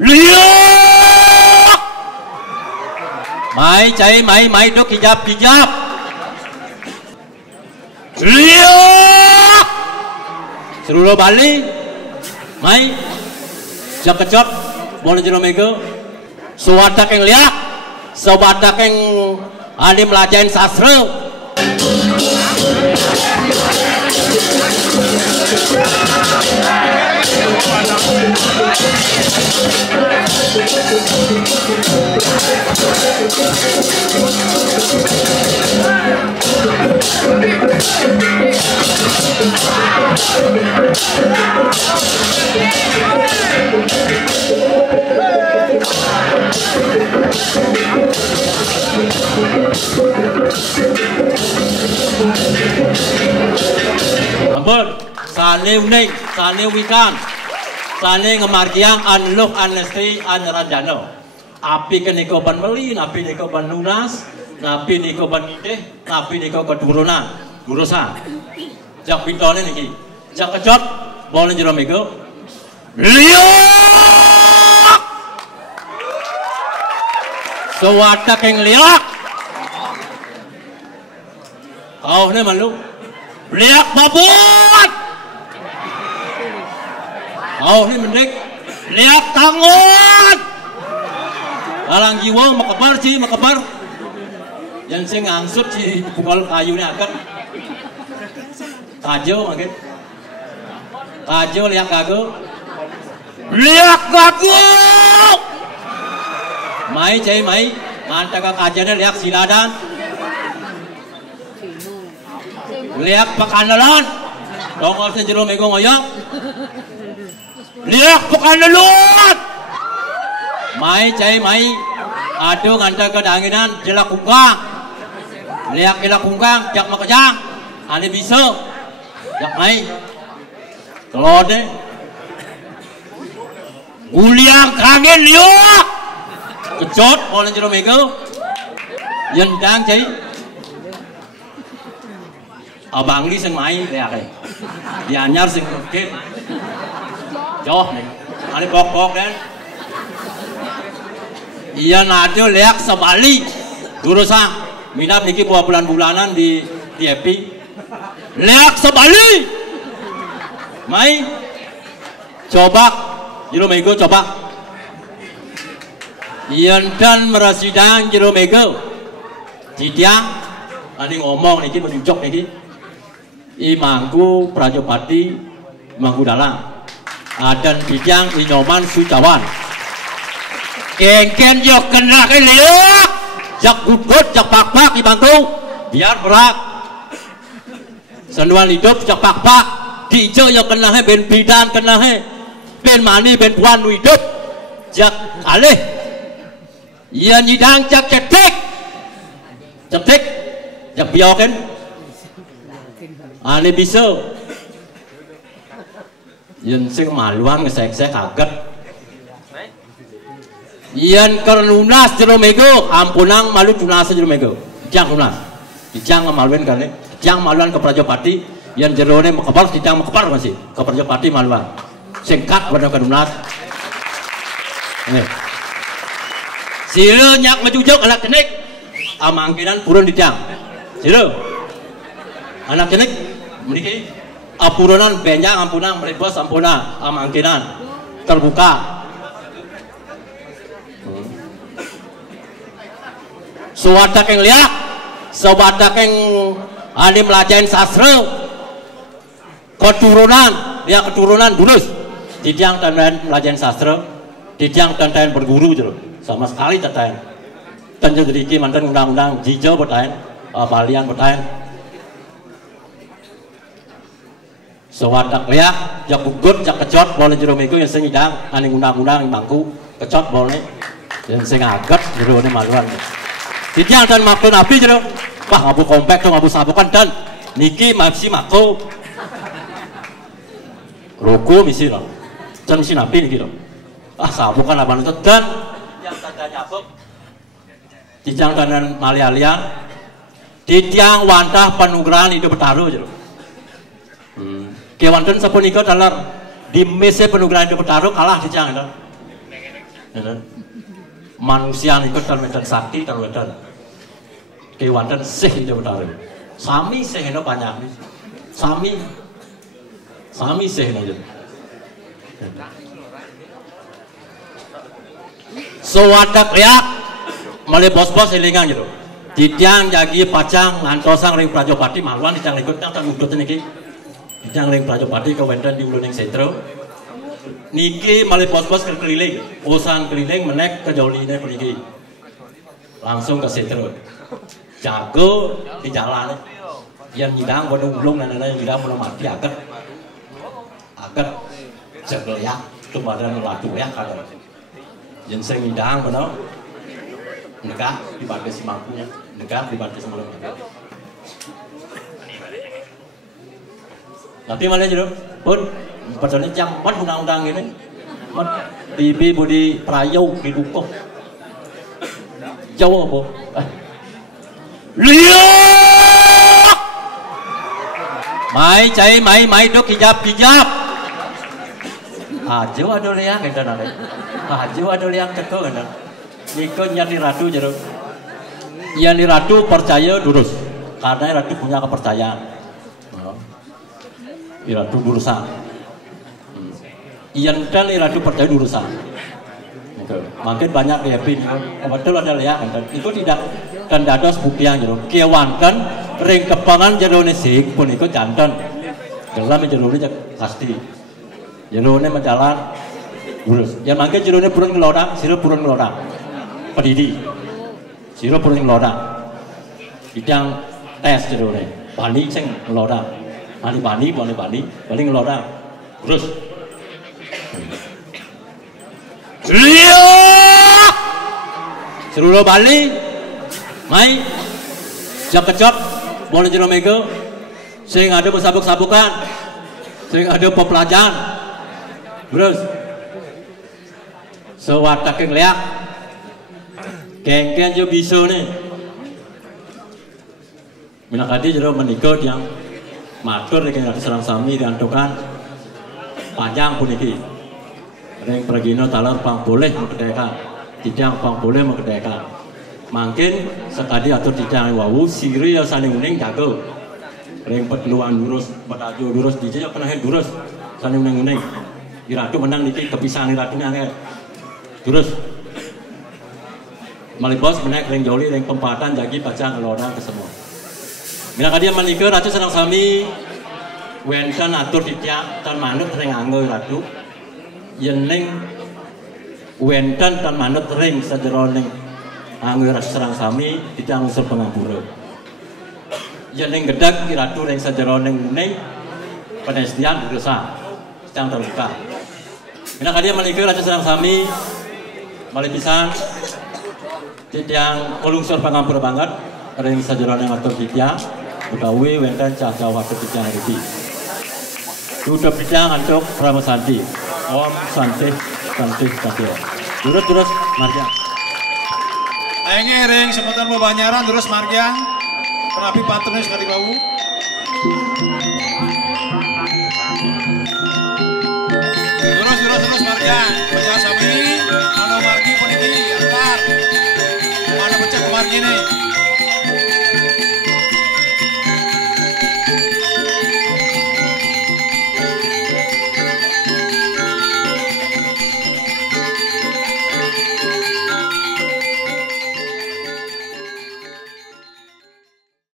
liak mai cai mai dok hijab liak seluruh Bali mai jak kecot boleh jero mega suwadak yang liak sobadak yang ane melajain sastra ampun sane uning sane wikan sane ngemargiang anluh anestri anranjano api kenika ban melin api nika ban lunas napi nika ban ideh napi nika keturunan gurusan jak pitone niki jak kecot boleh jero mega liak suwadak yang liak kau ini malu liak babut kau ini mendek liak tangan alang jiwa makabar yang saya ngangsut si pukul kayu ini akan kajo mungkin kajo liak gago mai cai mai mantaka kajana liak siladan liak pakanalan tongol sejero mego ngoyong liak pakanalan mai cai mai aduh nganta ke danginan jelak kungkang liak jelak kungkang jak makajang ane bisa jak mai kelode uliang kangen liak kecot oleh jero mego yendang cai abang li sing mai liak dianyar sing mungkin jauh nih ane pok dan iya nadio liak sebali jurusan minat niki bulan-bulanan di EPI liak sebali mai coba jero mego coba iyan dan merasidang jero mego jitiang ani ngomong niki menunjuk niki imangku Prajopati Mangku Dalang dan bijang inyoman Sucawan kengken yo kena ke liak jak gudut jak pak di bangku biar berat senduan hidup jak pak dijo yo kena he ben bidan kena he ben mani ben puan hidup jak alih iya nyidang jak cetek jak bioken ane bisa yen sing maluan ngesek-sek kaget yen kerlunas jero mego ampunang malu tunas jero mego jang lunas dijang maluan kali jang maluan ke Prajopati yen jerone mekebar dijang mekebar masih ke Prajopati maluan singkat pada kelunas sila nyak mejujuk anak kenik amangkinan purun dijang sila anak kenik meniki apuronan benjang ampunang meribos ampuna amangkinan terbuka suwadak yang liak sobadak yang ane melajain sastra keturunan dulus dijang dan melajain sastra dijang dan berguru jero sama sekali tatayan tanjung sedikit mantan undang-undang jijau bertahan balian bertahan suwadak liak jak gugut jak kecot boleh jero mego yang sengidang ane undang-undang bangku kecot boleh yang sing aget jero ini maluan dijang dan makhluk nabi jero wah ngabu kompak tuh ngabu sabukan dan niki masih makhluk ruku misi loh dan misi nabi niki loh sabukan apa itu dan yang tanya apa dijang dan malialian dijang wantah penugerahan hidup bertaruh jero kewanten sapunika dalar di mese penugerahan hidup bertaruh kalah dijang itu Manusia niku dan medan sakti dan medan kewan dan sih itu betul. Sami sih itu banyak. Sami sih itu. Sewadak liak malih bos-bos elingan gitu. Didang jagi pacang ngantosang ring Prajopati maluan didang ikut tang udut niki. Didang ring Prajopati kewenten di Uluning Sentro. Niki malih bos-bos keliling, bosan keliling menek ke Joline niki. Langsung ke Sentro. Jago di jalan. Yang nyidang bodoh ulung dan yang nyidang bodoh mati agak jegeliak kepada latu ya kada. Yang saya nyidang bodoh negak di bagai si mampunya, negak di bagai sebelum itu. Tapi malah jadi pun padahal jam 4 undang-undang ini, TV budi prayo didukuh. Jauh apa? Lihat, mai dok hijab. Ajo ada liang kita nanti. Ajo ada liang teko kan. Niko nyari ratu jeruk. Yang ratu percaya lurus, karena ratu punya kepercayaan. Ratu durusan. Yang kali ratu percaya durusan. Makin banyak diapin. Betul ada liang kan. Itu tidak kan dados buktian jeruk. Kewan kan ring kepangan jerone sik pun ikut jantan. Dalam jerone pasti. Jerone menjalan lurus. Yang makin jerone purun ngelodang, sira purun ngelodang. Pedidi, sira purun ngelodang. Bidang tes jerone. Bani sing ngelodang. Bani ngelodang. Terus. Lihat. Seluruh Bali, mai, siap kecot, boleh jerone mego. Sing ada bersabuk-sabukan, sing ada pepelajaran. Terus sewatak yang liak kengken jo bisu nih minakadi jero menikot yang matur dengan serang sami diantukan panjang puniki ring pergino talar pang boleh mengkedekan tidak pang boleh mengkedekan makin sekali atur tidak wawu siri ya saling uning jago ring peluan durus petaju durus dijak kena durus saling uning Iratu menang niki kepisahan iratunya kan. Terus malibos menaik ring joli ring pempatan jagi pacang lorang ke semua. Bila kadia manikeur ratu senang sami wenten atur titia tan manut ring anggo ratu. Yeneng wenten tan manut ring sajero ning anggo ratu serang sami titia unsur pengapura. Yeneng gedag iratu ring sajero ning penestian dosa. Yang terbuka. Bila kadia manikeur ratu serang sami malih pisan titiang kolungsur pangampura banget ring sajeroning yang atur titiang utawi wenten cacaw atur titiang riki. Dudup titiang antuk Pramasandi. Om Santi. Terus margiang. Aenge ring sebutan bebanyaran terus margiang. Penapi patunnya sekali bau. Terus margiang. Banyak sami. Ano margi pun ini antar. Mana pecah ke margi nih.